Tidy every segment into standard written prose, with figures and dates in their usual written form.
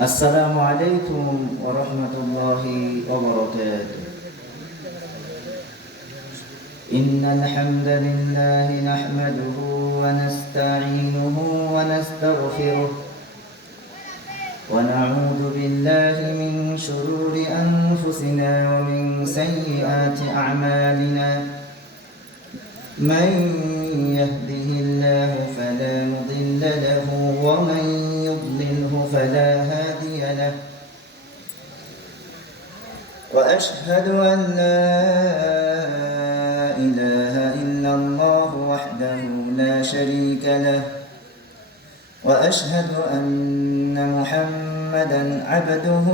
السلام عليكم ورحمة الله وبركاته. إن الحمد لله نحمده ونستعينه ونستغفره ونعوذ بالله من شرور أنفسنا ومن سيئات أعمالنا. من يهده الله فلا مضل له ومن يضلله فلا هادي له. وأشهد أن لا إله إلا الله وحده لا شريك له، وأشهد أن محمدًا عبده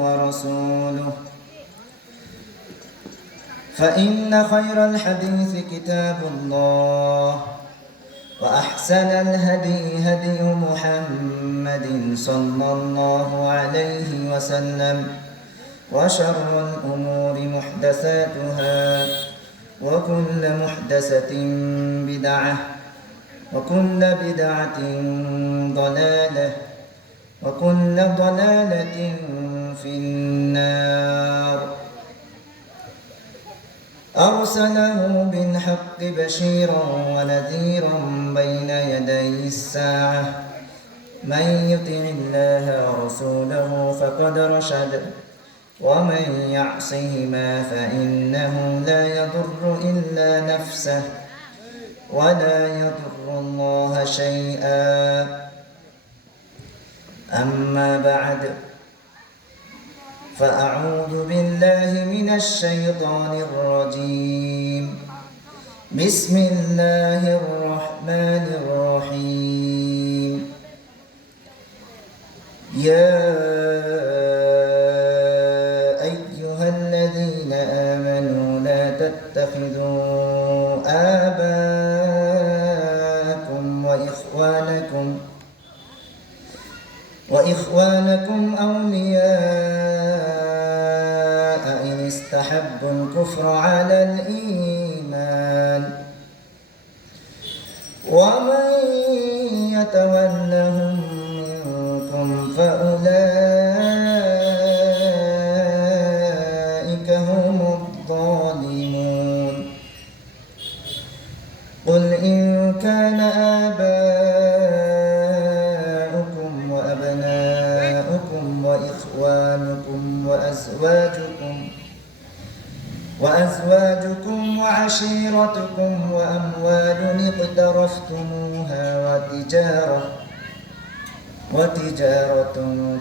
ورسوله. فإن خير الحديث كتاب الله، وأحسن الهدي هدي محمد صلى الله عليه وسلم، وشر الأمور محدثاتها، وكل محدثة بدعة، وكل بدعة ضلالة، وكل ضلالة في النار. أرسله بالحق بشيرا ونذيرا بين يدي الساعة. من يطع الله ورسوله فقد رشد، ومن يعصهما فإنه لا يضر إلا نفسه ولا يضر الله شيئا. أما بعد، فأعوذ بالله من الشيطان الرجيم. بسم الله الرحمن الرحيم. يا أيها الذين آمنوا لا تتخذوا آباءكم وإخوانكم أولياء إن استحبوا الكفر على الإيمان، ومن يتولهم منكم فأولئك هم الظالمون. قل إن كان آباؤكم وأبناؤكم وإخوانكم وأزواجكم وعشيرتكم وأموال اقترفتموها وتجارة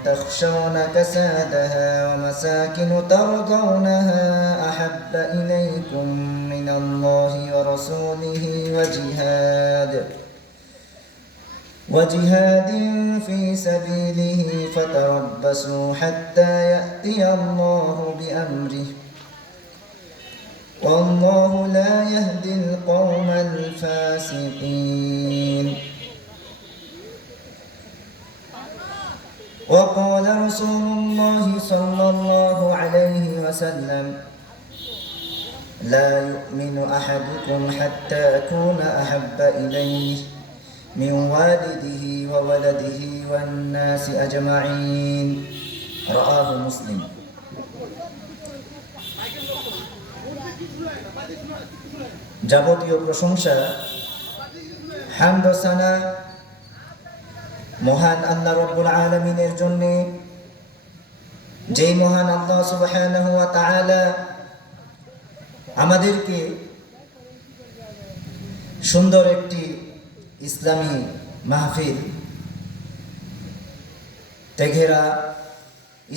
تخشون كسادها ومساكن ترضونها أحب إليكم من الله ورسوله وجهاد في سبيله فتربصوا حتى يأتي الله بأمره، والله لا يهدي القوم الفاسقين. وقال رسول الله صلى الله عليه وسلم: لا يؤمن أحدكم حتى أكون أحب إليه من والده وولده والناس أجمعين. رواه مسلم. যাবতীয় প্রশংসা, হামদ ও সানা মহান আল্লাহ রাব্বুল আলামিনের জন্য, যেই মহান আল্লাহ সুবহানাহু ওয়া তাআলা আমাদেরকে সুন্দর একটি ইসলামী মাহফিল, তেঘেরা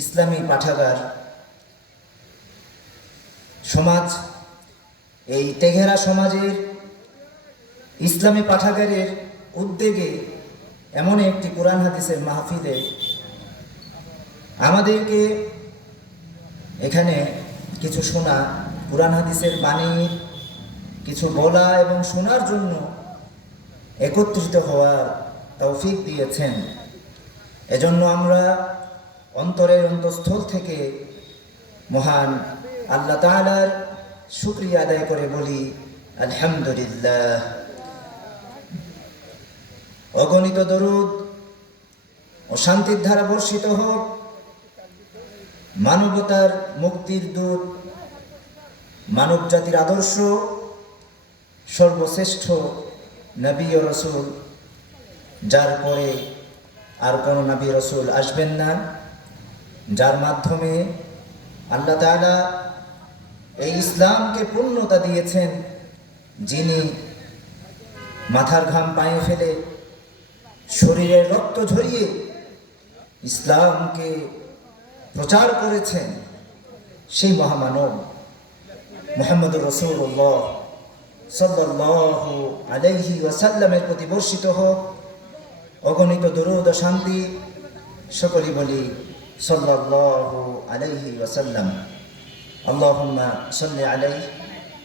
ইসলামী পাঠাগার সমাজ, এই তেঘেরা সমাজের ইসলামী পাঠাগারের উদ্যোগে এমন একটি কোরআন হাদিসের মাহফিলে আমাদেরকে এখানে কিছু শোনা, কোরআন হাদিসের বাণী কিছু বলা এবং শোনার জন্য একত্রিত হওয়ার তৌফিক দিয়েছেন। এজন্য আমরা অন্তরের অন্তঃস্থল থেকে মহান আল্লাহ তাআলার শুকরিয়া আদায় করে বলি আলহামদুলিল্লাহ। অগণিত দরুদ ও শান্তির ধারা বর্ষিত হোক মানবতার মুক্তির দূত, মানব জাতির আদর্শ, সর্বশ্রেষ্ঠ নবী ও রসুল, যার পরে আর কোনো নবী রসুল আসবেন না, যার মাধ্যমে আল্লাহ তাআলা এই ইসলামকে পূর্ণতা দিয়েছেন, যিনি মাথার ঘাম পায়ে ফেলে শরীরের রক্ত ঝরিয়ে ইসলামকে প্রচার করেছেন, সেই মহামানব মুহাম্মদুর রাসূলুল্লাহ সাল্লাল্লাহু আলাইহি ওয়াসাল্লামের প্রতি বর্ষিত হোক অগণিত দরুদ ও শান্তি। সকলেই বলি সাল্লাল্লাহু আলাইহি ওয়াসাল্লাম। আল্লাহুম্মা সাল্লি আলাইহি,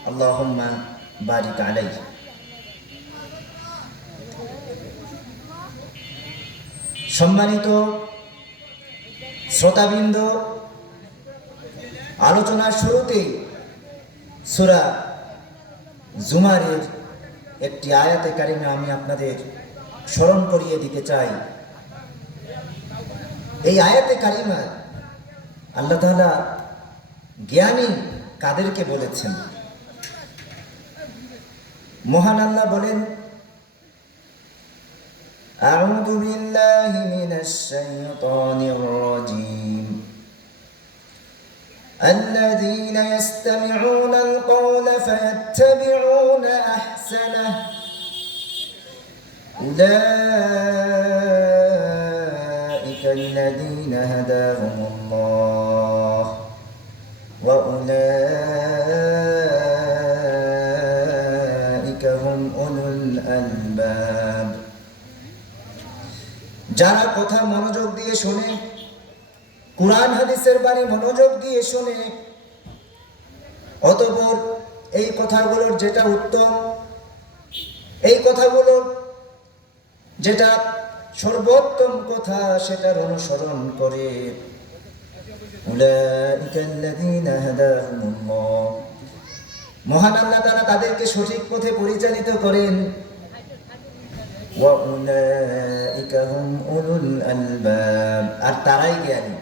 আল্লাহুম্মা বারিক আলাইহি। সম্মানিত শ্রোতাবৃন্দ, আলোচনার শুরুতেই সূরা জুমারের একটি আয়াতে কারিমা আমি আপনাদের স্মরণ করিয়ে দিতে চাই। এই আয়াতে কারিমা আল্লাহ তাআলা জ্ঞানী কাদেরকে বলেছেন? মহান আল্লাহ বলেন, আউযু বিল্লাহি মিনাশ শাইতানির রাজীম, الذين يستمعون القول فيتبعون أحسنه أولئك الذين هداهم الله وأولئك هم أولو الألباب। যারা কথা মনোযোগ দিয়ে শোনে, কুরআন হাদিসের বাণী মনোযোগ দিয়ে শোনে, অতঃপর এই কথাগুলোর যেটা উত্তম, এই কথাগুলোর যেটা সর্বোত্তম কথা, সেটার অনুসরণ করে, উলাইকাল্লাযীনা হাদাহুমুল্লাহ, মহান আল্লাহ তাআলা তাদেরকে সঠিক পথে পরিচালিত করেন, ওয়া উলাইকা হুম উলুল আলবাব, আর তারাই জ্ঞানী,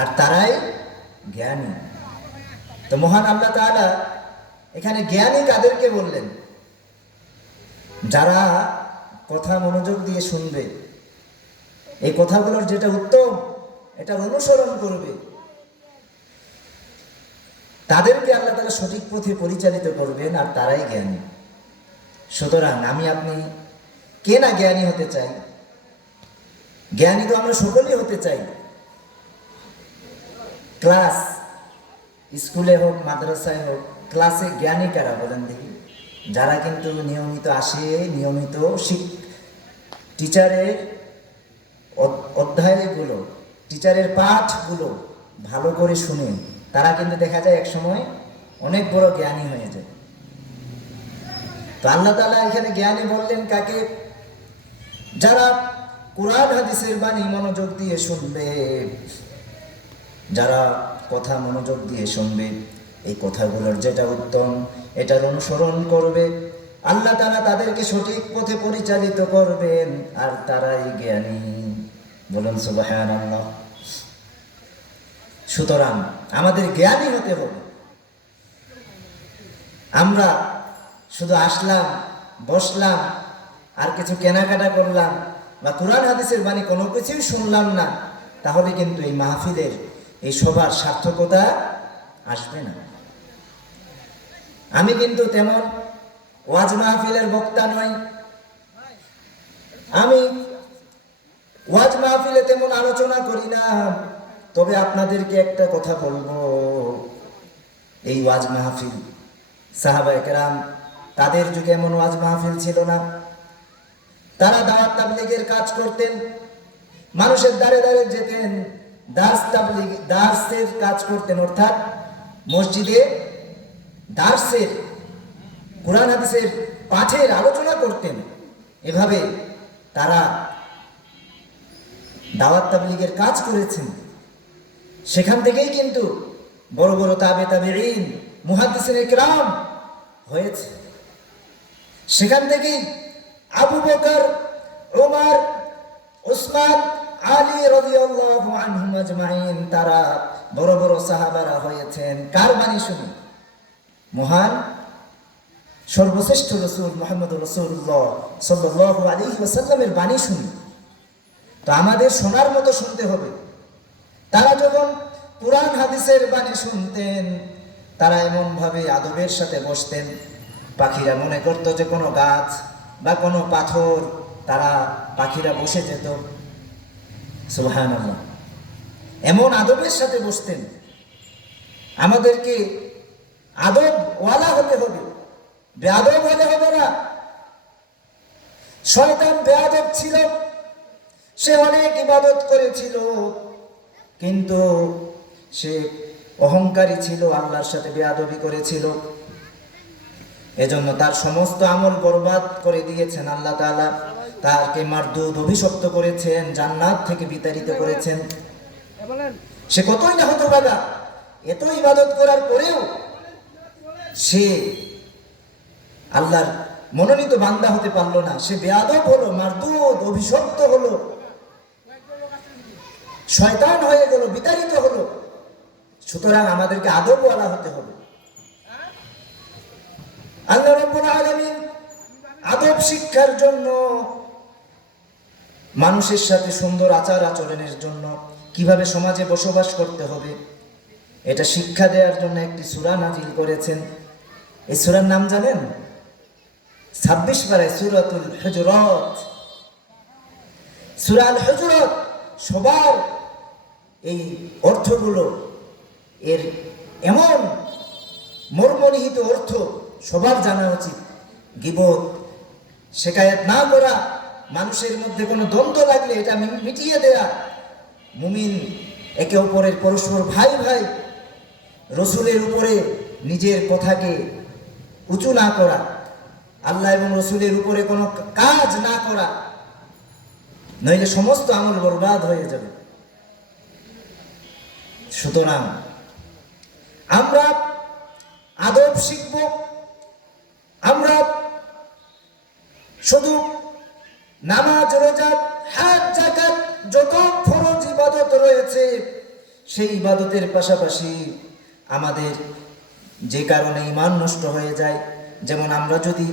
আর তারাই জ্ঞানী। তো মহান আল্লাহ তাআলা এখানে জ্ঞানী কাদেরকে বললেন? যারা কথা মনোযোগ দিয়ে শুনবে, এই কথাগুলোর যেটা উত্তম এটার অনুসরণ করবে, তাদেরকে আল্লাহ তাআলা সঠিক পথে পরিচালিত করবেন, আর তারাই জ্ঞানী। সুতরাং আমি আপনি কে না জ্ঞানী হতে চাই? জ্ঞানী তো আমরা সকলেই হতে চাই। ক্লাস, স্কুলে হোক মাদ্রাসায় হোক, ক্লাসে জ্ঞানী কারা বলেন দেখি? যারা কিন্তু নিয়মিত আসে, নিয়মিত টিচারের অধ্যায়গুলো, টিচারের পাঠগুলো ভালো করে শুনে, তারা কিন্তু দেখা যায় এক সময় অনেক বড় জ্ঞানী হয়ে যায়। তো আল্লাহ তাআলা এখানে জ্ঞানী বললেন কাকে? যারা কুরআন হাদিসের বাণী মনোযোগ দিয়ে শুনবে, যারা কথা মনোযোগ দিয়ে শুনবে, এই কথাগুলোর যেটা উত্তম এটার অনুসরণ করবে, আল্লাহ তাআলা তাদেরকে সঠিক পথে পরিচালিত করবেন, আর তারাই জ্ঞানী। বলুন সুবহানাল্লাহ। সুতরাং আমাদের জ্ঞানী হতে হবে। আমরা শুধু আসলাম, বসলাম, আর কিছু কেনাকাটা করলাম, বা কুরআন হাদিসের বাণী কোনো কিছুই শুনলাম না, তাহলে কিন্তু এই মাহফিলের, এই সবার সার্থকতা আসবে না। আমি কিন্তু তেমন ওয়াজ মাহফিলের বক্তা নই, আমি ওয়াজ মাহফিলে তেমন আলোচনা করি না। তবে আপনাদেরকে একটা কথা বলবো, এই ওয়াজ মাহফিল, সাহাবায়ে কেরাম তাদের যুগে এমন ওয়াজ মাহফিল ছিল না। তারা দাওয়াত তাবলীগের কাজ করতেন, মানুষের দ্বারে দ্বারে যেতেন, দার্সের কাজ করতেন, অর্থাৎ মসজিদে দার্সের, কুরআন হাদিসের পাঠের আলোচনা করতেন। এভাবে তারা দাওয়াত তাবলীগের কাজ করেছেন। সেখান থেকেই কিন্তু বড় বড় তাবেঈন, মুহাদ্দিসিনে কিরাম হয়েছে। সেখান থেকেই আবু বকর, ওমর, উসমান, আলী রাদিয়াল্লাহু আনহুম আজমাইন, তারা বড় বড় সাহাবারা হয়েছেন কার বাণী শুনে? মহান সর্বশ্রেষ্ঠ রাসূল মুহাম্মদুর রাসূলুল্লাহ সাল্লাল্লাহু আলাইহি ওয়াসাল্লামের বাণী শুনি। তো আমাদের শোনার মতো শুনতে হবে। তারা যখন কুরআন হাদিসের বাণী শুনতেন, তারা এমন ভাবে আদবের সাথে বসতেন, পাখিরা মনে করত যে কোনো গাছ বা কোনো পাথর, তারা পাখিরা বসে যেত। সুবহানাল্লাহ, এমন আদবের সাথে বসতেন। আমাদেরকে আদব ওয়ালা হতে হবে, বেয়াদব হলে হবে না। শয়তান বেয়াদব ছিল, সে অনেক ইবাদত করেছিল, কিন্তু সে অহংকারী ছিল, আল্লাহর সাথে বেয়াদবি করেছিল। এজন্য তার সমস্ত আমল বরবাদ করে দিয়েছেন আল্লাহ তাআলা। তাকে মারদুদ অভিশপ্ত করেছেন, জান্নাত থেকে বিতাড়িত করেছেন। সে কতই না হতভাগা, এত ইবাদত করার পরেও সে আল্লাহর মনোনীত বান্দা হতে পারলো না। সে বেয়াদব হলো, মারদুদ অভিশপ্ত হলো, শয়তান হয়ে গেল, বিতাড়িত হলো। সুতরাং আমাদেরকে আদবওয়ালা হতে হবে। আল্লাহ রাব্বুল আলামিন আদব শিক্ষার জন্য, মানুষের সাথে সুন্দর আচার আচরণের জন্য, কিভাবে সমাজে বসবাস করতে হবে, এটা শিক্ষা দেওয়ার জন্য একটি সূরা নাজিল করেছেন। এই সূরার নাম জানেন? 26 পারায় সূরাতুল হুজুরাত। সূরা আল হুজুরাত সবার এই অর্থগুলো, এর এমন মর্মনিহিত অর্থ সবার জানা উচিত। গীবত, শিকায়াত না করা, মানুষের মধ্যে কোনো দ্বন্দ্ব লাগলে এটা মিটিয়ে দেয়া, মুমিন একে অপরের পরস্পর ভাই ভাই, রসুলের উপরে নিজের কথাকে উঁচু না করা, আল্লাহ এবং রসুলের উপরে কোনো কাজ না করা, নইলে সমস্ত আমল বরবাদ হয়ে যাবে। সুতরাং আমরা আদব শিখব। আমরা শুধু নামাজ, রোজা, হজ, যাকাত, যত ফরজ ইবাদত রয়েছে, সেই ইবাদতের পাশাপাশি আমাদের যে কারণে ঈমান নষ্ট হয়ে যায়, যেমন আমরা যদি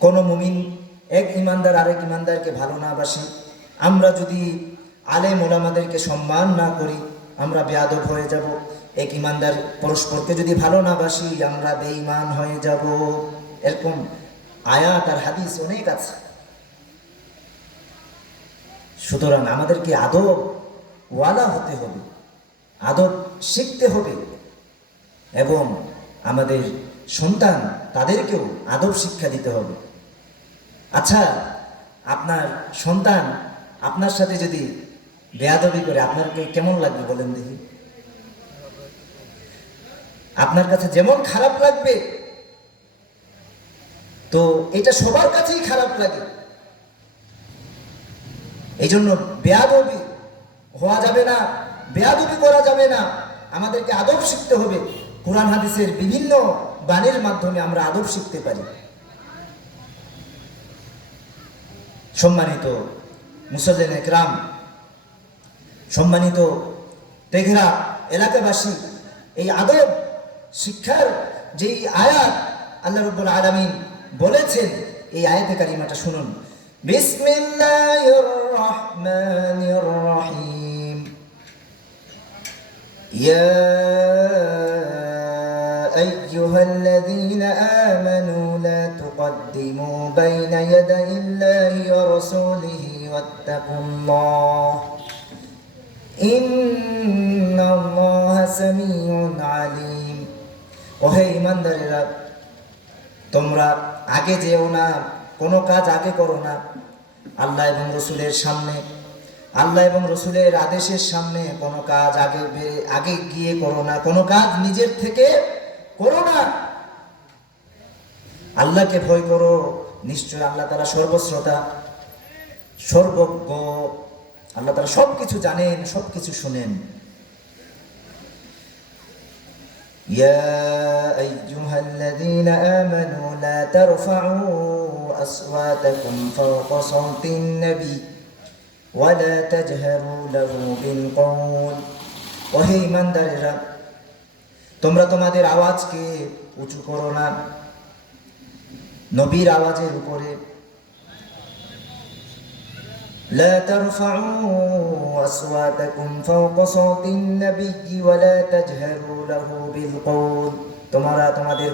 কোনো মুমিন, এক ঈমানদার আরেক ঈমানদারকে ভালো না বাসি, আমরা যদি আলেম ওলামাদেরকে সম্মান না করি, আমরা বেয়াদব হয়ে যাব। এক ঈমানদার পরস্পরকে যদি ভালো না বাসি, আমরা বেঈমান হয়ে যাব। এরকম আয়াত আর হাদিস অনেক আছে। সুতরাং আমাদেরকে আদব ওয়ালা হতে হবে, আদব শিখতে হবে, এবং আমাদের সন্তান, তাদেরকেও আদব শিক্ষা দিতে হবে। আচ্ছা, আপনার সন্তান আপনার সাথে যদি বেয়াদবি করে, আপনাকে কেমন লাগবে বলেন দেখি? আপনার কাছে যেমন খারাপ লাগবে, তো এটা সবার কাছেই খারাপ লাগে। এই জন্য বেয়াদবি হওয়া যাবে না, বেয়াদবি করা যাবে না। আমাদেরকে আদব শিখতে হবে। কোরআন হাদিসের বিভিন্ন বাণীর মাধ্যমে আমরা আদব শিখতে পারি। সম্মানিত মুসল্লিন একরাম, সম্মানিত তেঘরা এলাকাবাসী, এই আদব শিক্ষার যেই আয়াত আল্লাহ রাব্বুল আলামিন বলেছেন, এই আয়াতে কারিমাটা শুনুন। বিসমিল্লাহির রহমানির রহিম। ইয়া আইয়ুহাল্লাযীনা আমানু লা তুকদ্দিমু বাইনা ইয়াদাইল্লাহি ওয়া রাসূলিহি ওয়াত্তাকুল্লাহ ইন্নাল্লাহা সামিউন আলীম। ওহে ঈমানদারেরা, তোমরা আগে যেও না, কোনো কাজ আগে করো না আল্লাহ এবং রসুলের সামনে। আল্লাহ এবং রসুলের আদেশের সামনে কোনো কাজ আগে গিয়ে করো না, কোনো কাজ নিজের থেকে করো না। আল্লাহকে ভয় করো, নিশ্চয় আল্লাহ তাআলা সর্বশ্রোতা, সর্বজ্ঞ। আল্লাহ তাআলা সবকিছু জানেন, সবকিছু শুনেন। ইয়া আইয়ুহাল্লাযীনা আমানু লা তারফাউ আসওয়াতাকুম ফাওকা সাওতিন নবী ولا تجهروا له بالقول وهي ইমানদারেরা তোমরা তোমাদের আওয়াজকে উঁচু করো না নবীর আওয়াজের উপরে لا ترفعوا أصواتكم فوق صوت النبي ولا تجهروا له بالقول তোমরা তোমাদের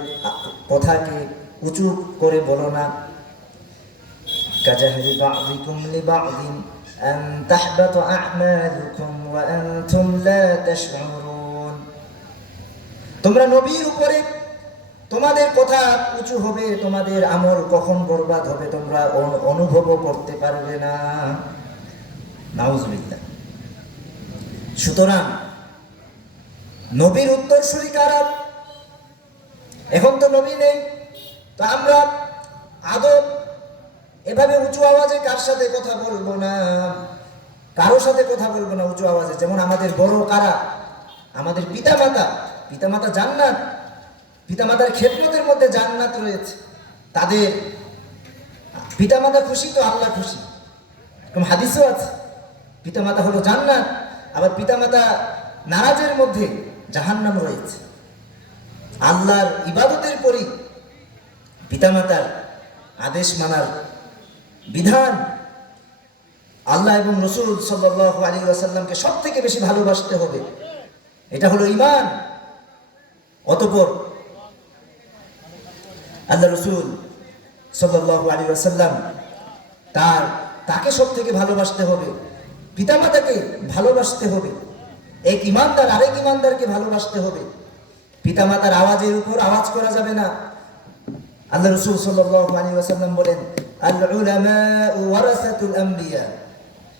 কথাকে উঁচু করে বলো না كجهر بعضكم لبعض أن تحبط أعمالكم وأنتم لا تشعرون তোমরা নবীর উপরে তোমাদের কথা উঁচু হবে তোমাদের আমল কখন বরবাদ হবে তোমরা অনুভবও করতে পারবে না নাউজুবিল্লাহ সুতরাং নবীর উত্তরসূরি কারা এখন তো নবী নেই তো আমরা আদব এভাবে উঁচু আওয়াজে কার সাথে কথা বলবো না কারোর সাথে কথা বলবো না উঁচু আওয়াজে যেমন আমাদের বড় কারা আমাদের পিতামাতা জান্নাত পিতামাতার খেদমতের মধ্যে জান্নাত রয়েছে তাদের পিতামাতা খুশি তো আল্লাহ খুশি এরকম হাদিসও আছে পিতামাতা হলো জান্নাত আবার পিতামাতা নারাজের মধ্যে জাহান্নাম রয়েছে আল্লাহর ইবাদতের পরই পিতামাতার আদেশ মানার বিধান আল্লাহ এবং রাসূল সাল্লাল্লাহু আলাইহি ওয়াসাল্লামকে সবথেকে বেশি ভালোবাসতে হবে এটা হলো ঈমান অতঃপর আল্লাহ রাসূল সাল্লাল্লাহু আলাইহি ওয়াসাল্লাম তাকে সবথেকে ভালোবাসতে হবে পিতামাতাকে ভালোবাসতে হবে এক ঈমানদার আরেক ঈমানদারকে ভালোবাসতে হবে পিতামাতার আওয়াজের উপর আওয়াজ করা যাবে না আল্লাহ রাসূল সাল্লাল্লাহু আলাইহি ওয়াসাল্লাম বলেন আল উলামা ওয়ারাসাতুল আমবিয়া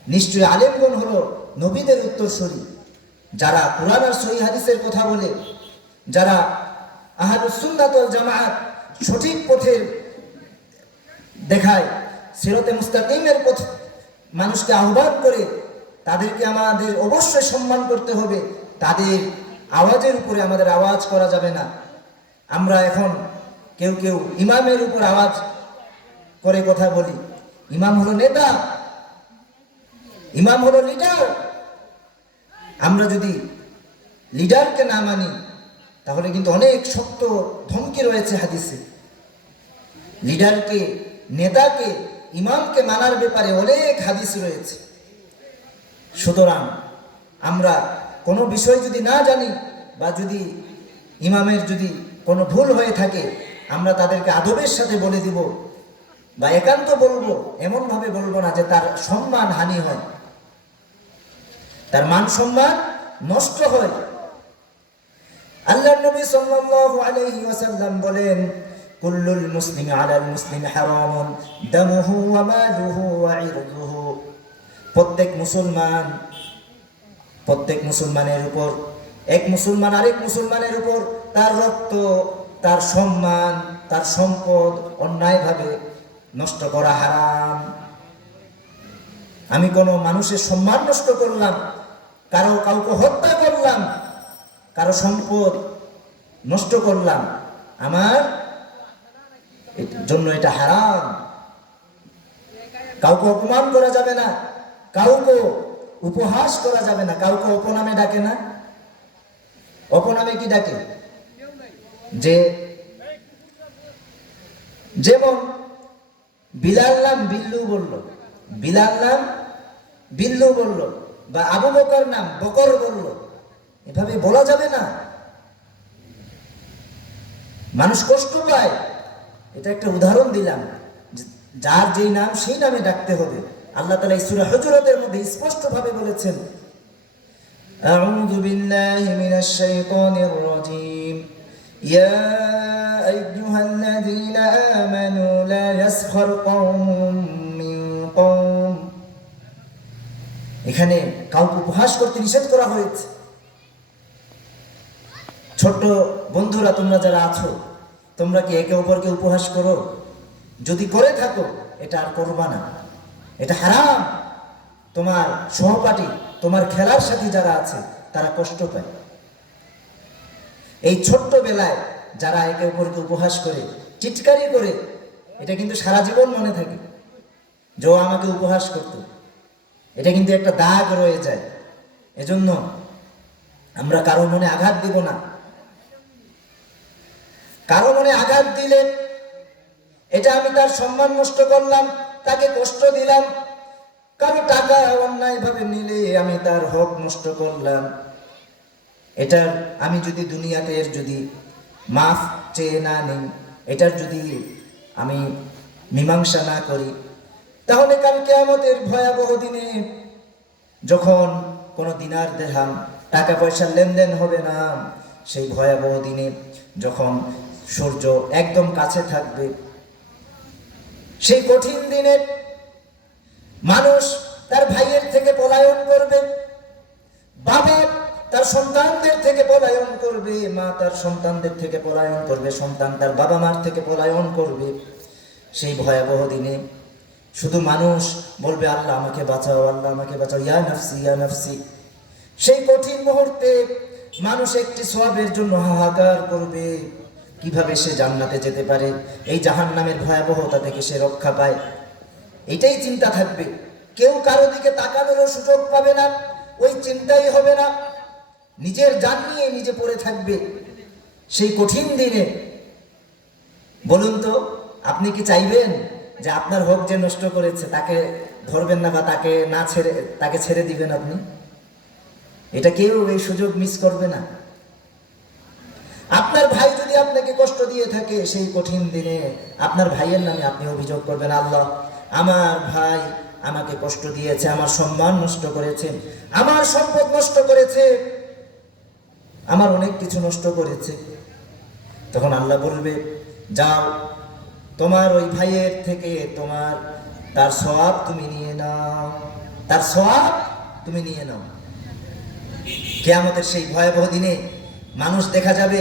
নিশ্চয় আলেমগণ হলো নবীদের উত্তরসূরি যারা কুরআন আর সহিহ হাদিসের কথা বলে যারা আহলুস সুন্নাত ওয়াল জামাআত সঠিক পথের দেখায় সিরাতে মুস্তাকিমের পথ মানুষকে আহ্বান করে তাদেরকে আমাদের অবশ্যই সম্মান করতে হবে তাদের আওয়াজের উপরে আমাদের আওয়াজ করা যাবে না আমরা এখন কেউ ইমামের উপর আওয়াজ করে কথা বলি ইমাম হলো নেতা ইমাম হলো লিডার আমরা যদি লিডারকে না মানি তাহলে কিন্তু অনেক শক্ত ধমকি রয়েছে হাদিসে লিডারকে নেতাকে ইমামকে মানার ব্যাপারে অনেক হাদিস রয়েছে সুতরাং আমরা কোনো বিষয় যদি না জানি বা যদি ইমামের যদি কোনো ভুল হয়ে থাকে আমরা তাদেরকে আদবের সাথে বলে দিব বা একান্ত বলবো এমনভাবে বলবো না যে তার সম্মান হানি হয় তার মান সম্মান নষ্ট হয় আল্লাহর নবী সাল্লাল্লাহু আলাইহি ওয়াসাল্লাম বলেন কুল্লুল মুসলিমি আলাল মুসলিমি হারামুন দামুহু ওয়া মালুহু ওয়া ইরদুহু প্রত্যেক মুসলমানের উপর এক মুসলমান আরেক মুসলমানের উপর তার রক্ত তার সম্মান তার সম্পদ অন্যায়ভাবে নষ্ট করা হারাম আমি কোনো মানুষের সম্মান নষ্ট করলাম কাউকে হত্যা করলাম কারো সম্পদ নষ্ট করলাম আমার জন্য এটা হারাম কাউকে অপমান করা যাবে না কাউকে উপহাস করা যাবে না কাউকে অপনামে ডাকে না অপনামে কি ডাকে যেমন বিলাল নাম বিল্লু বলল বা আবু বকর নাম বকর বলল এভাবে বলা যাবে না মানুষ কষ্ট পায় এটা একটা উদাহরণ দিলাম যার যেই নাম সেই নামে ডাকতে হবে আল্লাহ তাআলা সূরা হুজুরাতের মধ্যে স্পষ্টভাবে বলেছেন আউযু বিল্লাহি মিনাশ শাইতানির রাজীম ইয়া আইয়ুহাল্লাযীনা আমানু লা ইয়াসখার কওমুম মিন কওম এখানে কাউকে উপহাস করতে নিষেধ করা হয়েছে ছোট বন্ধুরা তোমরা যারা আছো তোমরা কি একে অপরকে উপহাস করো যদি করে থাকো এটা আর করবা না এটা হারাম তোমার সহপাঠী তোমার খেলার সাথী যারা আছে তারা কষ্ট পায় এই ছোট্ট বেলায় যারা একে অপরকে উপহাস করে চিৎকারি করে এটা কিন্তু সারা জীবন মনে থাকে যে ও আমাকে উপহাস করত এটা কিন্তু একটা দাগ রয়ে যায়। এজন্য আমরা কারো মনে আঘাত দিব না। কারো মনে আঘাত দিলে এটা আমি তার সম্মান নষ্ট করলাম, তাকে কষ্ট দিলাম। কারো টাকা অন্যায়ভাবে নিলে আমি তার হক নষ্ট করলাম। এটা আমি যদি দুনিয়াতে এর যদি মাফ চেয়ে না নিই, এটার যদি আমি মীমাংসা না করি, তাহলে কাল কিয়ামতের ভয়াবহ দিনে যখন কোনো দিনার দিরহাম টাকা পয়সার লেনদেন হবে না, সেই ভয়াবহ দিনে যখন সূর্য একদম কাছে থাকবে, সেই কঠিন দিনে মানুষ তার ভাইয়ের থেকে পলায়ন করবে, বাবা তার সন্তানদের থেকে পলায়ন করবে, মা তার সন্তানদের থেকে পলায়ন করবে, সন্তান তার বাবা মার থেকে পলায়ন করবে। সেই ভয়াবহ দিনে শুধু মানুষ বলবে আল্লাহ আমাকে বাঁচাও, আল্লাহ আমাকে বাঁচাও, ইয়া নাফসি ইয়া নাফসি। সেই কঠিন মুহূর্তে মানুষ একটি সওয়াবের জন্য হাহাকার করবে, কিভাবে সে জান্নাতে যেতে পারে, এই জাহান্নামের ভয়াবহতা থেকে সে রক্ষা পায়, এটাই চিন্তা থাকবে। কেউ কারো দিকে তাকানোরও সুযোগ পাবে না, ওই চিন্তাই হবে না, নিজের জান নিয়ে নিজে পড়ে থাকবে সেই কঠিন দিনে। বলুন তো, আপনি কি চাইবেন যে আপনার হক যে নষ্ট করেছে তাকে ধরবেন না বা তাকে না ছেড়ে তাকে ছেড়ে দিবেন আপনি? এটা কেউ এই সুযোগ মিস করবে না। আপনার ভাই যদি আপনাকে কষ্ট দিয়ে থাকে, সেই কঠিন দিনে আপনার ভাইয়ের নামে আপনি অভিযোগ করবেন, আল্লাহ আমার ভাই আমাকে কষ্ট দিয়েছে, আমার সম্মান নষ্ট করেছে, আমার সম্পদ নষ্ট করেছে, আমার অনেক কিছু নষ্ট করেছে। তখন আল্লাহ বলবে, যাও তোমার ওই ভাইয়ের থেকে তার সওয়াব তুমি নিয়ে নাও, তার সওয়াব তুমি নিয়ে নাও। কিয়ামতের সেই ভয়াবহ দিনে মানুষ দেখা যাবে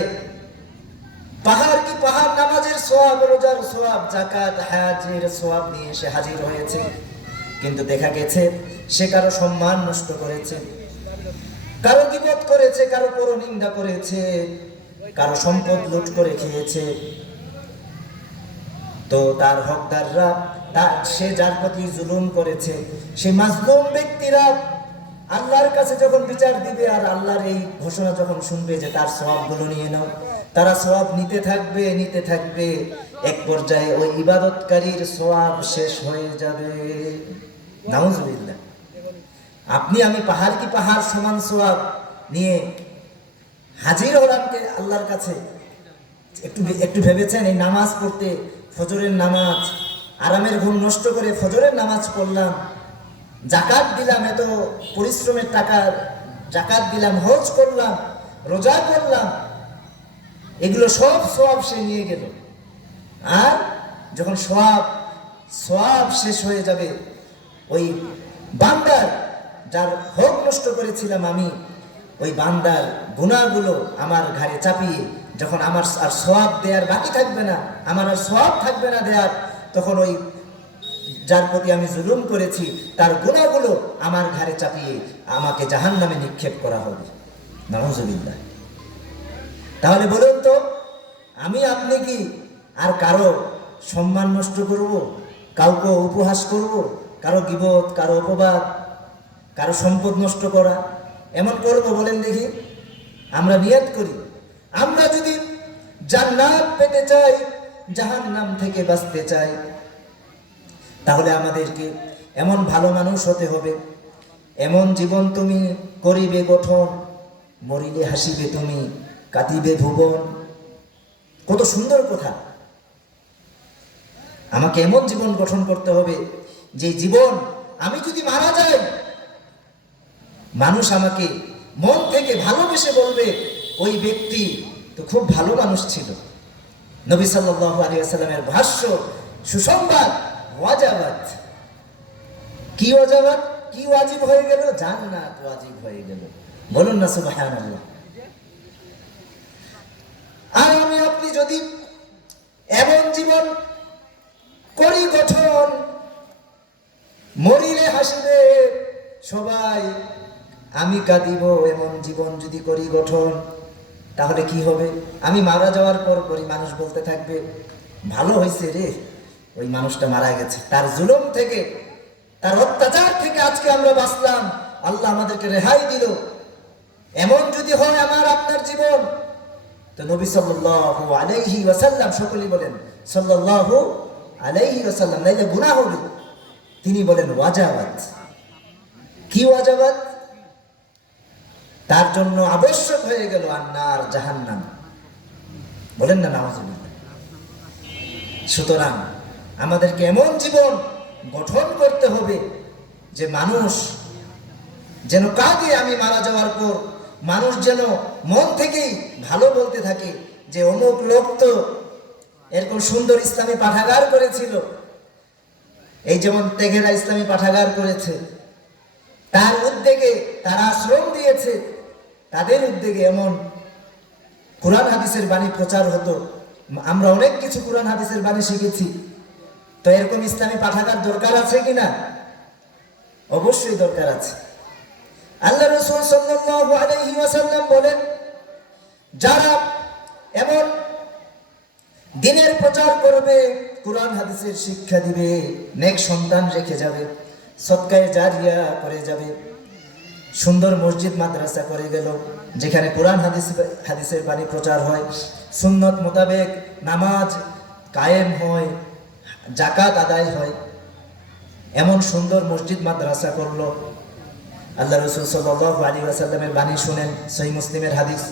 পাহাড় কি পাহাড় নামাজের সওয়াব, রোজার সওয়াব, যাকাত হজ্জের সওয়াব নিয়ে সে হাজির হয়েছে, কিন্তু দেখা গেছে সে কারো সম্মান নষ্ট করেছে, কারো গীবত করেছে, কারো পরনিন্দা করেছে, কারো সম্পদ লুট করে খেয়েছে। তো তার হকদাররা, সে যার প্রতি জুলুম করেছে, সেই মাজলুম ব্যক্তিরা আল্লাহর কাছে যখন বিচার দিবে আর আল্লাহর এই ঘোষণা যখন শুনবে যে তার সওয়াবগুলো নিয়ে নাও, তারা সওয়াব নিতে থাকবে নিতে থাকবে, এক পর্যায়ে ওই ইবাদতকারীর সওয়াব শেষ হয়ে যাবে। নাউজুবিল্লাহ। আপনি আমি পাহাড় কি পাহাড় সমান সওয়াব নিয়ে হাজির হলাম আল্লাহর কাছে। একটু ভেবেছেন, এই নামাজ পড়তে, ফজরের নামাজ, আরামের ঘুম নষ্ট করে ফজরের নামাজ পড়লাম, যাকাত দিলাম, এত পরিশ্রমের টাকা যাকাত দিলাম, হজ করলাম, রোজা করলাম, এগুলো সব সওয়াব সে নিয়ে গেল। আর যখন সওয়াব শেষ হয়ে যাবে, ওই বান্দার যার হক নষ্ট করেছিলাম আমি, ওই বান্দার গুনাহগুলো আমার ঘাড়ে চাপিয়ে যখন আমার আর সওয়াব দেওয়ার বাকি থাকবে না, আমার আর সওয়াব থাকবে না দেওয়ার, তখন ওই যার প্রতি আমি জুলুম করেছি তার গুনাহগুলো আমার ঘাড়ে চাপিয়ে আমাকে জাহান্নামে নিক্ষেপ করা হবে। নাউজুবিল্লাহ। তাহলে বলুন তো, আমি আপনি কি আর কারো সম্মান নষ্ট করব, কাউকে উপহাস করব, কারো গীবত, কারো অপবাদ, কারো সম্পদ নষ্ট করা এমন করব? বলেন দেখি। আমরা নিয়ত করি, আমরা যদি জান্নাত পেতে চাই, জাহান্নাম থেকে বাঁচতে চাই, তাহলে আমাদেরকে এমন ভালো মানুষ হতে হবে, এমন জীবন তুমি করিবে গঠন, মরিলে হাসিবে তুমি, কাঁদিবে ভুবন। কত সুন্দর কথা। আমাকে এমন জীবন গঠন করতে হবে যে জীবন আমি যদি মারা যাই, মানুষ আমাকে মন থেকে ভালোবেসে বলবে, ওই ব্যক্তি তো খুব ভালো মানুষ ছিল। নবী সাল্লাল্লাহু আলাইহি ওয়াসাল্লামের ভাষ্য, সুসংবাদ, ওয়াজাবাত। কি ওয়াজাবাত, কি ওয়াজিব হয়ে গেল? জান্নাত ওয়াজিব হয়ে গেল। বলুন না সুবহানাল্লাহ। আর আমি আপনি যদি এমন জীবন করি গঠন, মরিলে হাসিবে সবাই, আমি কাঁদিব, এমন জীবন যদি করি গঠন, তাহলে কি হবে? আমি মারা যাওয়ার পর মানুষ বলতে থাকবে, ভালো হয়েছে রে, ওই মানুষটা মারা গেছে, তার জুলুম থেকে তার অত্যাচার থেকে আজকে আমরা বাঁচলাম, আল্লাহ আমাদেরকে রেহাই দিল। এমন যদি হয় আমার আপনার জীবন, তো নবী সাল্লাল্লাহু আলাইহি ওয়াসাল্লাম, সকলেই বলেন সাল্লাল্লাহু আলাইহি ওয়াসাল্লাম, নাইলে গুনাহ হবে। তিনি বলেন ওয়াজাবাত। কি ওয়াজাবাত? তার জন্য আবশ্যক হয়ে গেল আন্নার, জাহান্নাম। বলেন না নাউজুবিল্লাহ। সুতরাং আমাদেরকে এমন জীবন গঠন করতে হবে যে মানুষ যেন কাঁদে আমি মারা যাওয়ার পর, মানুষ যেন মন থেকেই ভালো বলতে থাকে যে অমুক লোক তো এরকম সুন্দর ইসলামী পাঠাগার করেছিল। এই যেমন তেঘেরা ইসলামী পাঠাগার করেছে, তার উদ্যোগে তারা শ্রম দিয়েছে, তাদের উদ্যোগে এমন কোরআন হাদিসের বাণী প্রচার হতো। আমরা অনেক কিছু কোরআন হাদিসের বাণী শিখেছি। তো এরকম ইসলামী পাঠাগার দরকার আছে কিনা? অবশ্যই দরকার আছে। আল্লাহ রাসূল সাল্লাল্লাহু আলাইহি ওয়াসাল্লাম বলেন, যারা এমন দ্বীনের প্রচার করবে, কোরআন হাদিসের শিক্ষা দিবে, নেক সন্তান রেখে যাবে, সদকায়ে জারিয়া করে যাবে, সুন্দর মসজিদ মাদ্রাসা করে গেল যেখানে কোরআন হাদিসের বাণী প্রচার হয়, সুন্নত মোতাবেক নামাজ কায়েম হয়, যাকাত আদায় হয়, এমন সুন্দর মসজিদ মাদ্রাসা করলো। আল্লাহ রাসূল সাল্লাল্লাহু আলাইহি ওয়াসাল্লামের বাণী শুনেন, সহিহ মুসলিমের হাদিস,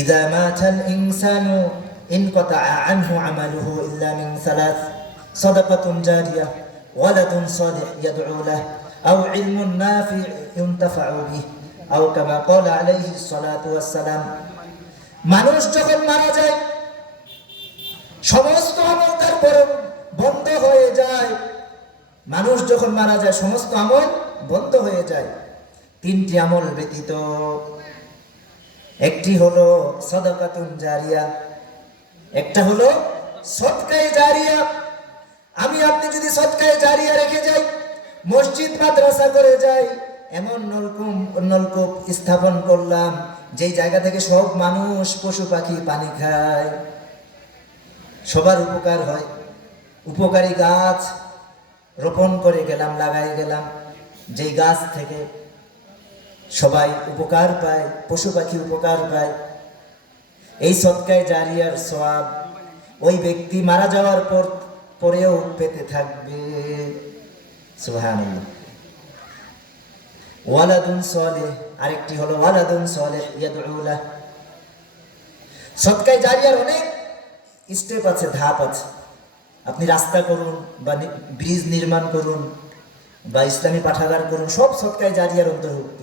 ইযা মাতাল ইনসানু ইনকাতা আনহু আমালুহু ইল্লা মিন সালাস, সাদাকাতুন জারিয়া, ওয়ালাদুন সালিহ ইয়াদউ লাহু, আও ইলমুন নাফি ইউনতাফাউ বিহি, আও কামা ক্বালা আলাইহি সালাতু ওয়াস সালাম। মানুষ যখন মারা যায়, সমস্ত আমল তার বন্ধ হয়ে যায়। মানুষ যখন মারা যায় সমস্ত আমল বন্ধ হয়ে যায়, তিনটি আমল ব্যতীত। একটি হলো সাদাকাতুন জারিয়া, একটা হলো সদকায়ে জারিয়া। আমি আপনি যদি সদকায়ে জারিয়া রেখে যাই, মসজিদ মাদ্রাসা করে যাই, এমন নলকূপ স্থাপন করলাম যেই জায়গা থেকে সব মানুষ পশু পাখি পানি খায়, সবার উপকার হয়, উপকারী গাছ রোপণ করে গেলাম, লাগাই গেলাম, যেই গাছ থেকে সবাই উপকার পায়, পশু পাখি উপকার পায়, এই সদকায়ে জারিয়ার সওয়াব ওই ব্যক্তি মারা যাওয়ার পরেও পেতে থাকবে। সুবহানাল্লাহ। ওয়ালাদুন সালিহ, আরেকটি হলো ওয়ালাদুন সালিহ ইয়াদউ লাহু। সদকায়ে জারিয়ার অনেক স্টেপ আছে, ধাপ আছে। আপনি রাস্তা করুন বা ব্রিজ নির্মাণ করুন বা ইসলামী পাঠাগার করুন, সব সদকায়ে জারিয়ার অন্তর্ভুক্ত।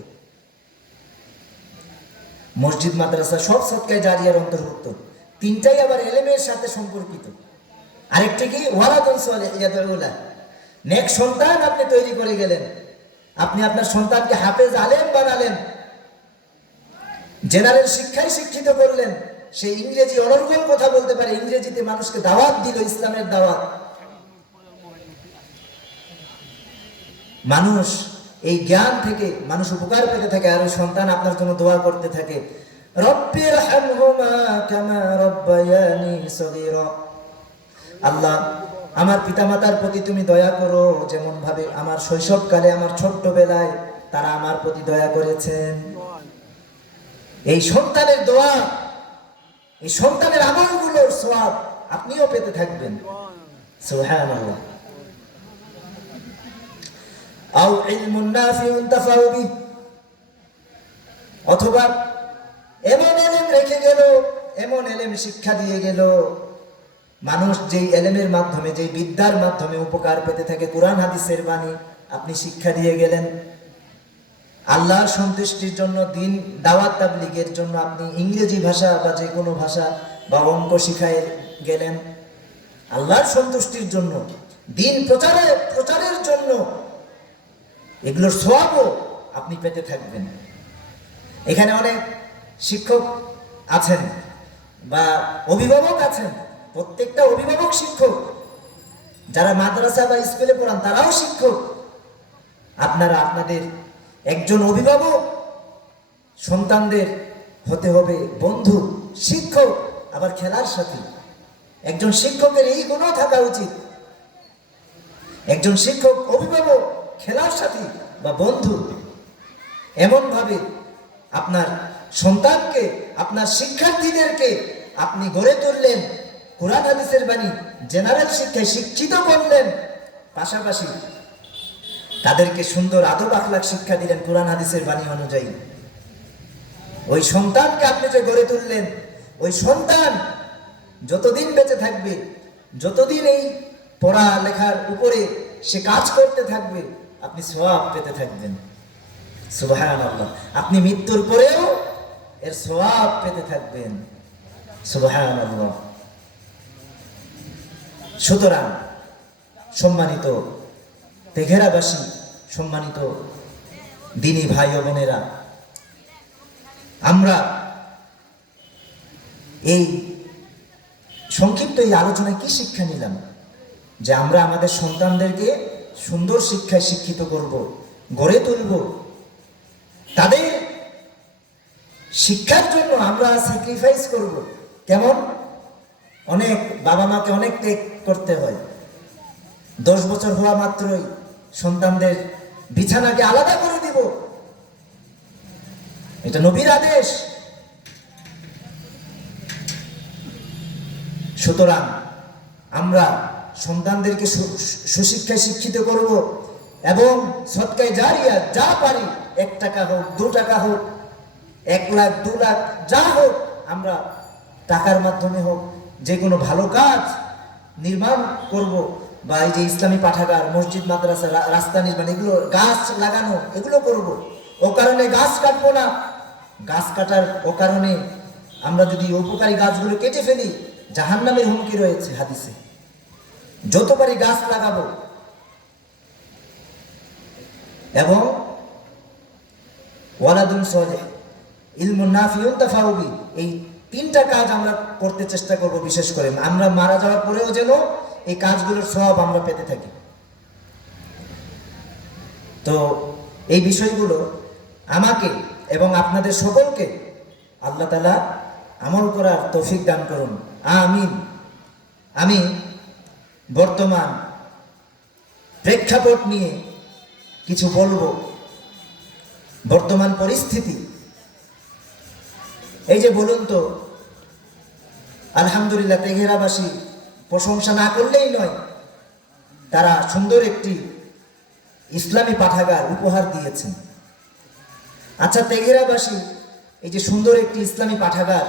মসজিদ মাদ্রাসা সব সদকায়ে জারিয়ার অন্তর্ভুক্ত। তিনটাই আবার ইলমের সাথে সম্পর্কিত। আরেকটি কি? ওয়ালাদুন সালিহ ইয়াদউ লাহু। নেক সন্তান আপনি তৈরি করে গেলেন, আপনি আপনার সন্তানকে হাফেজ আলেম বানালেন, জেনারেল শিক্ষায় শিক্ষিত করলেন, সে ইংরেজি অনর্গল কথা বলতে পারে, ইংরেজিতে মানুষকে দাওয়াত দিল, ইসলামের দাওয়াত। মানুষ এই জ্ঞান থেকে মানুষ উপকার পেতে থাকে, আর ওই সন্তান আপনার জন্য দোয়া করতে থাকে, রব্বির হামহুমা কামা রব্বায়ানি সগীরা। আল্লাহ, আমার পিতামাতার প্রতি তুমি দয়া করো যেমন ভাবে আমার শৈশবকালে, আমার ছোট্টবেলায় তারা আমার প্রতি দয়া করেছেন। এই সন্তানের দোয়া, এই সন্তানের আমলগুলোর সওয়াব আপনিও পেতে থাকবেন। সুবহানাল্লাহ। আও ইলমুন নাফিউন তাফাউ বিহি, অথবা এমন ইলম রেখে গেল, এমন ইলম শিক্ষা দিয়ে গেল, মানুষ যেই ইলমের মাধ্যমে, যেই বিদ্যার মাধ্যমে উপকার পেতে থাকে, কোরআন হাদিসের বাণী আপনি শিক্ষা দিয়ে গেলেন। আল্লাহর সন্তুষ্টির জন্য, দিন দাওয়াত তাবলীগের জন্য আপনি ইংরেজি ভাষা বা যে কোনো ভাষা বা অঙ্ক শিখায় গেলেন, আল্লাহর সন্তুষ্টির জন্য, দিন প্রচারের জন্য, এগুলোর সওয়াবও আপনি পেতে থাকবেন। এখানে অনেক শিক্ষক আছেন বা অভিভাবক আছেন, প্রত্যেকটা অভিভাবক শিক্ষক, যারা মাদ্রাসা বা স্কুলে পড়ান তারাও শিক্ষক। আপনারা আপনাদের একজন অভিভাবক সন্তানদের হতে হবে বন্ধু, শিক্ষক, আবার খেলার সাথী। একজন শিক্ষকের এই গুণও থাকা উচিত। একজন শিক্ষক, অভিভাবক, খেলার সাথী বা বন্ধু এমনভাবে আপনার সন্তানকে, আপনার শিক্ষার্থীদেরকে আপনি গড়ে তুললেন, কোরআন হাদিসের বাণী জেনারেল শিক্ষায় শিক্ষিত করলেন, পাশাপাশি তাদেরকে সুন্দর আদব আখলাক শিক্ষা দিলেন কোরআন হাদিসের বাণী অনুযায়ী। ওই সন্তানকে আপনি যে গড়ে তুললেন, ওই সন্তান যতদিন বেঁচে থাকবে, যতদিন এই পড়া লেখার উপরে সে কাজ করতে থাকবে, আপনি সওয়াব পেতে থাকবেন। সুবহানাল্লাহ। আপনি মৃত্যুর পরেও এর সওয়াব পেতে থাকবেন। সুবহানাল্লাহ। সুতরাং সম্মানিত তেঘেরাবাসী, সম্মানিত দিনী ভাই ও বোনেরা, আমরা এই সংক্ষিপ্ত এই আলোচনায় কি শিক্ষা নিলাম? যে আমরা আমাদের সন্তানদেরকে সুন্দর শিক্ষায় শিক্ষিত করব, গড়ে তুলব। তাদের শিক্ষার জন্য আমরা স্যাক্রিফাইস করব। কেমন? অনেক বাবা মাকে অনেক ত্যাগ করতে হয়। 10 বছর হওয়া মাত্রই সন্তানদের বিছানাকে আলাদা করে দিব, এটা নবীর আদেশ। সুতরাং আমরা সন্তানদেরকে সুশিক্ষায় শিক্ষিত করব এবং সদকায়ে জারিয়া যা পারি, 1 টাকা হোক, 2 টাকা হোক, 1 লাখ, 2 লাখ, যা হোক, আমরা টাকার মাধ্যমে হোক যে কোনো ভালো কাজ নির্মাণ করব। বা এই যে ইসলামী পাঠাগার, মসজিদ, মাদ্রাসা, রাস্তা নির্মাণ, এগুলো, গাছ লাগানো, এগুলো করব। ও কারণে গাছ কাটবো না। গাছ কাটার ও কারণে আমরা যদি উপকারী গাছগুলো কেটে ফেলি, জাহান্নামের হুমকি রয়েছে হাদিসে। যত পারি গাছ লাগাবো। এবং ওয়ালাদুন সালেহ, ইলমুন নাফিউন তাফাউ বি, এই 3টা কাজ আমরা করতে চেষ্টা করব। বিশেষ করে আমরা মারা যাওয়ার পরেও যেন এই কাজগুলোর সওয়াব আমরা পেতে থাকি। তো এই বিষয়গুলো আমাকে এবং আপনাদের সকলকে আল্লাহ তাআলা আমল করার তৌফিক দান করুন, আমিন। আমি বর্তমান প্রেক্ষাপট নিয়ে কিছু বলবো। বর্তমান পরিস্থিতি, এই যে বলুন তো, আলহামদুলিল্লাহ, তেঘেরাবাসী প্রশংসা না করলেই নয়, তারা সুন্দর একটি ইসলামী পাঠাগার উপহার দিয়েছেন। আচ্ছা, তেঘেরাবাসী এই যে সুন্দর একটি ইসলামী পাঠাগার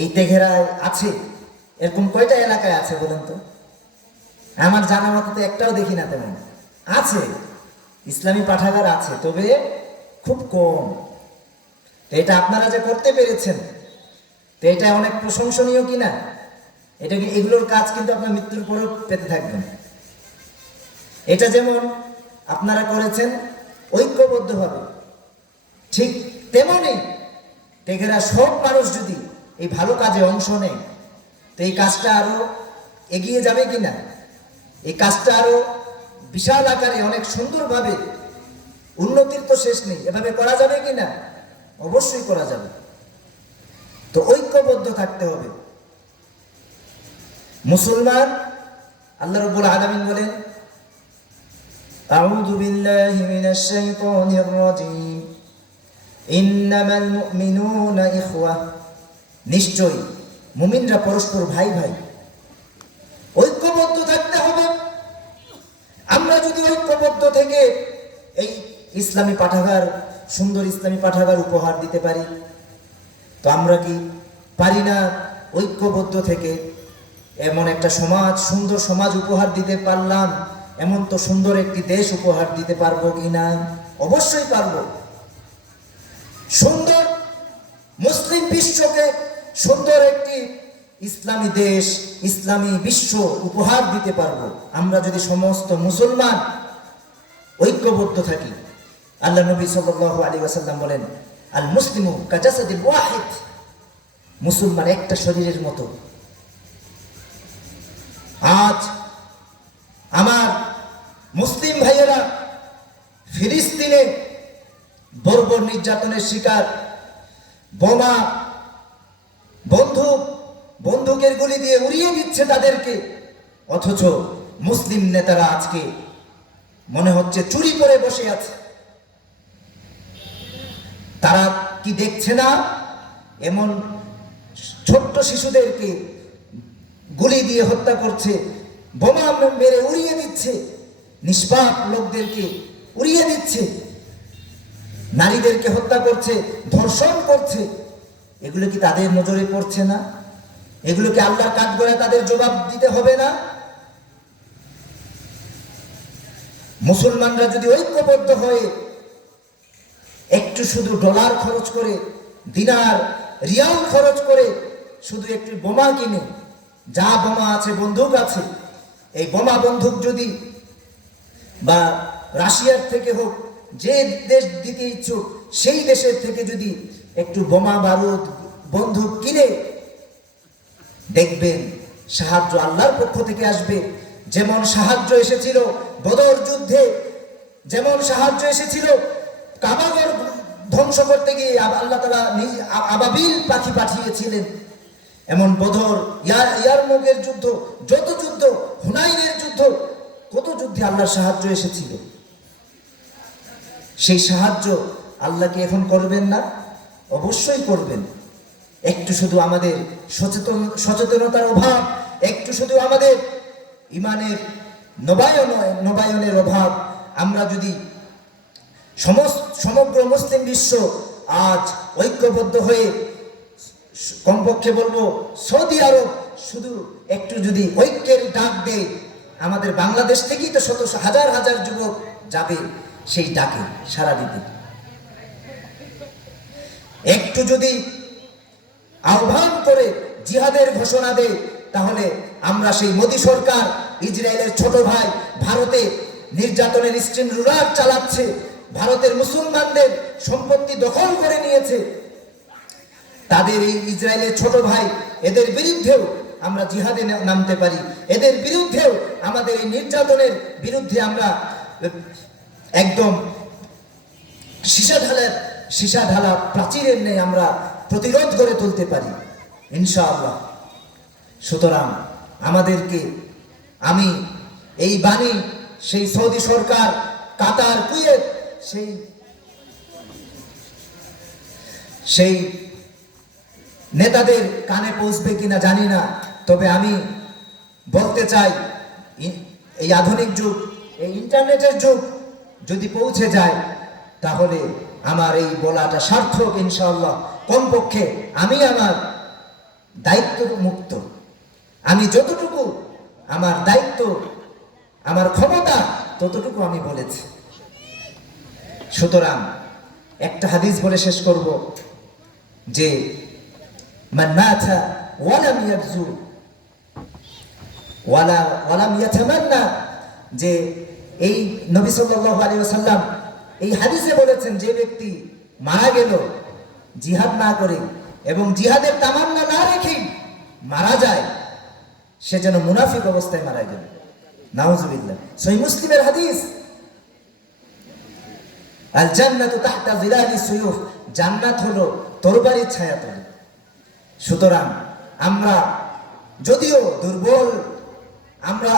এই তেঘেরায় আছে, এরকম কয়টা এলাকায় আছে বলুন তো? আমার জানা মতো তো একটাও দেখি না। তেমন আছে, ইসলামী পাঠাগার আছে, তবে খুব কম। তো এটা আপনারা যে করতে পেরেছেন, তো এটা অনেক প্রশংসনীয় কিনা? এগুলোর কাজ কিন্তু আপনার মৃত্যুর পরেও পেতে থাকবেন। এটা যেমন আপনারা করেছেন ঐক্যবদ্ধভাবে, ঠিক তেমনি তেঘেরা সব মানুষ যদি এই ভালো কাজে অংশ নেয়, তো এই কাজটা আরো এগিয়ে যাবে কিনা? এই কাজটা আরো বিশাল আকারে অনেক সুন্দরভাবে, উন্নতির তো শেষ নেই, এভাবে করা যাবে কিনা? অবশ্যই করা যাবে। তো ঐক্যবদ্ধ থাকতে হবে। মুসলমান, আল্লাহ রাব্বুল আলামিন বলেন, আউযু বিল্লাহি মিনাশ শাইতানির রাজীম, ইন্নামাল মুমিনুনা ইখওয়া, নিশ্চয় মুমিনরা পরস্পর ভাই ভাই। ঐক্যবদ্ধ থাকতে হবে। আমরা যদি ঐক্যবদ্ধ থেকে এই ইসলামী পাঠাগার, সুন্দর ইসলামী পাঠাগার উপহার দিতে পারি, তো আমরা কি পারি না ঐক্যবদ্ধ থেকে এমন একটা সমাজ, সুন্দর সমাজ উপহার দিতে পারলাম? এমন তো সুন্দর একটি দেশ উপহার দিতে পারবো কিনা? অবশ্যই পারবো। সুন্দর মুসলিম বিশ্বকে সুন্দর একটি ইসলামী দেশ, ইসলামী বিশ্ব উপহার দিতে পারবো আমরা যদি সমস্ত মুসলমান ঐক্যবদ্ধ থাকি। আল্লাহ নবী সাল্লাল্লাহু আলাইহি ওয়াসাল্লাম বলেন, আল মুসলিমু কাজাসাদিল ওয়াহিদ, মুসলমান একটা শরীরের মতো। আজ আমার মুসলিম ভাইয়েরা ফিলিস্তিনে বর্বর নির্যাতনের শিকার, বোমা, বন্দুকের গুলি দিয়ে উড়িয়ে দিচ্ছে তাদেরকে, অথচ মুসলিম নেতারা আজকে মনে হচ্ছে চুরি করে বসে আছে। তারা কি দেখছে না এমন ছোট্ট শিশুদেরকে গুলি দিয়ে হত্যা করছে, বোমা মেরে উড়িয়ে দিচ্ছে, নিষ্পাপ লোকদেরকে উড়িয়ে দিচ্ছে, নারীদেরকে হত্যা করছে, ধর্ষণ করছে। এগুলো কি তাদের নজরে পড়ছে না? এগুলোকে আল্লাহর কাঠগড়ায় তাদের জবাব দিতে হবে না? মুসলমানরা যদি ঐক্যবদ্ধ হয়ে একটু শুধু ডলার খরচ করে, দিনার রিয়াল খরচ করে শুধু একটি বোমা কিনে, যা বোমা আছে, বন্দুক আছে, এই বোমা বন্দুক যদি বা রাশিয়ার থেকে হোক, যে দেশ দিতে ইচ্ছুক সেই দেশের থেকে যদি একটু বোমা বারুদ বন্দুক কিনে, দেখবেন সাহায্য আল্লাহর পক্ষ থেকে আসবে। যেমন সাহায্য এসেছিল বদর যুদ্ধে, যেমন সাহায্য এসেছিল কাবাগর ধ্বংস করতে গিয়ে আল্লাহ তাআলা আবাবিল পাখি পাঠিয়েছিলেন, এমন বদর, ইয়ারমুকের যুদ্ধ, যত যুদ্ধ, হুনাইনের যুদ্ধ, কত যুদ্ধে আল্লাহর সাহায্য এসেছিল। সেই সাহায্য আল্লাহকে এখন করবেন না? অবশ্যই করবেন। একটু শুধু আমাদের সচেতনতার অভাব, একটু শুধু আমাদের ইমানের নবায়নের অভাব। আমরা যদি সমগ্র মুসলিম বিশ্ব আজ ঐক্যবদ্ধ হয়ে, কমপক্ষে বলবো সৌদি আরব শুধু একটু যদি ঐক্যের ডাক দেয়, আমাদের বাংলাদেশ থেকেই তো শত হাজার হাজার যুবক যাবে সেই ডাকে সাড়া দিতে। একটু যদি আহ্বান করে জিহাদের ঘোষণা দেয়, তাহলে আমরা সেই মোদী সরকার, ইসরায়েলের ছোট ভাই ভারতে নির্যাতনের স্ট্রিম রুলার চালাচ্ছে, ভারতের মুসলমানদের সম্পত্তি দখল করে নিয়েছে, তাদের এই ইসরায়েলের ছোট ভাই, এদের বিরুদ্ধেও আমরা জিহাদে নামতে পারি। এদের বিরুদ্ধেও, আমাদের এই নির্যাতনের বিরুদ্ধে আমরা একদম সীসা ঢালা প্রাচীরের নেই আমরা প্রতিরোধ করে তুলতে পারি ইনশাআল্লাহ। সুতরাং আমাদেরকে, আমি এই বাণী সেই সৌদি সরকার, কাতার, কুয়েত, সেই নেতাদের কানে পৌঁছবে কিনা জানি না, তবে আমি বলতে চাই, এই আধুনিক যুগ, এই ইন্টারনেটের যুগ যদি পৌঁছে যায়, তাহলে আমার এই বলাটা সার্থক ইনশাআল্লাহ। কমপক্ষে আমি আমার দায়িত্ব মুক্ত, আমি যতটুকু আমার দায়িত্ব, আমার ক্ষমতা, ততটুকু আমি বলেছি। সুতরাং একটা হাদিস বলে শেষ করব যে মান মাতা ওয়ালাম ইয়াবজু ওয়ালাম ইয়াতামান্না, যে এই নবী সাল্লাল্লাহু আলাইহি ওয়াসাল্লাম এই হাদিসে বলেছেন, যে ব্যক্তি মারা গেল জিহাদ না করে এবং জিহাদের তামান্না না রেখে মারা যায়, সে যেন মুনাফিক অবস্থায় মারা গেল। নাউজুবিল্লাহ। সহিহ মুসলিমের হাদিস, আল জান্নাতু তাহতা যিলালি সুয়ুফ, জান্নাত হলো তরবারির ছায়াতলে। সুতরাং আমরা যদিও দুর্বল,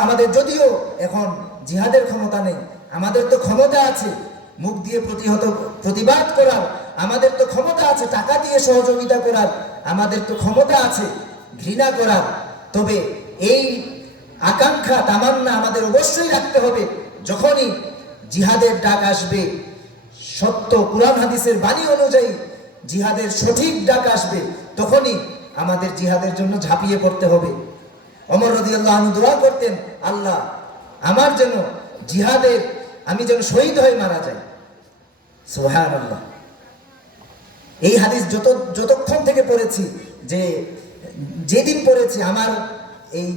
আমাদের যদিও এখন জিহাদের ক্ষমতা নেই, আমাদের তো ক্ষমতা আছে মুখ দিয়ে প্রতিবাদ করার, আমাদের তো ক্ষমতা আছে টাকা দিয়ে সহযোগিতা করার, আমাদের তো ক্ষমতা আছে ঘৃণা করার। তবে এই আকাঙ্ক্ষা, তামান্না আমাদের অবশ্যই রাখতে হবে, যখনই জিহাদের ডাক আসবে, সত্য কুরআন হাদিসের বাণী অনুযায়ী জিহাদের সঠিক ডাক আসবে, তখনই আমাদের জিহাদের জন্য ঝাঁপিয়ে পড়তে হবে। ওমর রাদিয়াল্লাহু আনহু দোয়া করতেন, আল্লাহ আমার যেন জিহাদের, আমি যেন শহীদ হয়ে মারা যাই। সুবহানাল্লাহ। এই হাদিস যতক্ষণ থেকে পড়েছি, যেদিন পড়েছি, আমার এই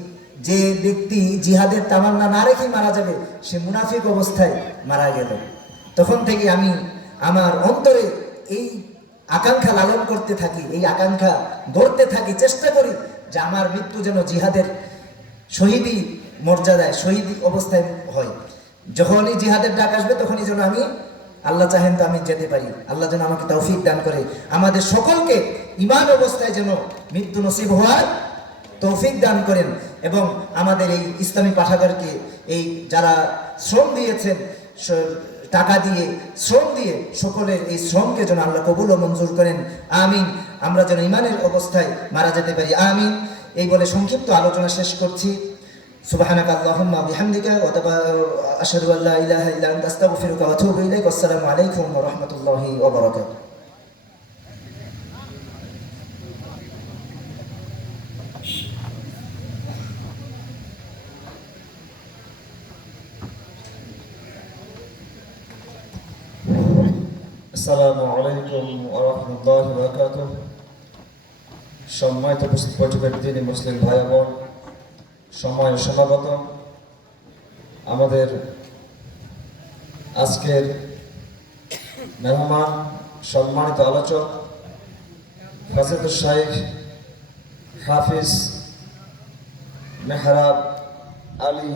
যে ব্যক্তি জিহাদের তামান্না না রেখে মারা যাবে, সে মুনাফিক অবস্থায় মারা গেল, তখন থেকে আমি আমার অন্তরে এই আকাঙ্ক্ষা লালন করতে থাকি, এই আকাঙ্ক্ষা গড়তে থাকি, চেষ্টা করি যে আমার মৃত্যু যেন জিহাদের শহীদি মর্যাদায়, শহীদ অবস্থায় হয়। যখনই জিহাদের ডাক আসবে, তখনই যেন আমি, আল্লাহ চাহেন তো আমি যেতে পারি, আল্লাহ যেন আমাকে তৌফিক দান করে, আমাদের সকলকে ঈমান অবস্থায় যেন মৃত্যু নসিব হওয়ার তৌফিক দান করেন, এবং আমাদের এই ইসলামী পাঠাগারকে এই যারা শ্রম দিয়েছেন, টাকা দিয়ে, শ্রম দিয়ে, সকলের এই শ্রমকে যেন আল্লাহ কবুল ও মঞ্জুর করেন, আমিন। আমরা যেন ইমানের অবস্থায় মারা যেতে পারি, আমিন। এই বলে সংক্ষিপ্ত আলোচনা শেষ করছি। সুবহানাকা আল্লাহুম্মা বিহামদিকা ওয়া আশহাদু আল্লা ইলাহা ইল্লা আনতা আস্তাগফিরুকা ওয়া আতুবু ইলাইক। আসসালামু আলাইকুম ওয়া রাহমাতুল্লাহি ওয়া বারাকাতুহু। আসসালামু আলাইকুম ওয়া রাহমাতুল্লাহি ওয়া বারাকাতুহু। সম্মানিত উপস্থিত বৈঠকের দিনে মুসলিম ভাই বোন, সম্মানীয় সভাপত, আমাদের আজকের মেহমান, সম্মানিত আলোচক ফাজিলাতুল শাইখ হাফিজ মেহরাব আলী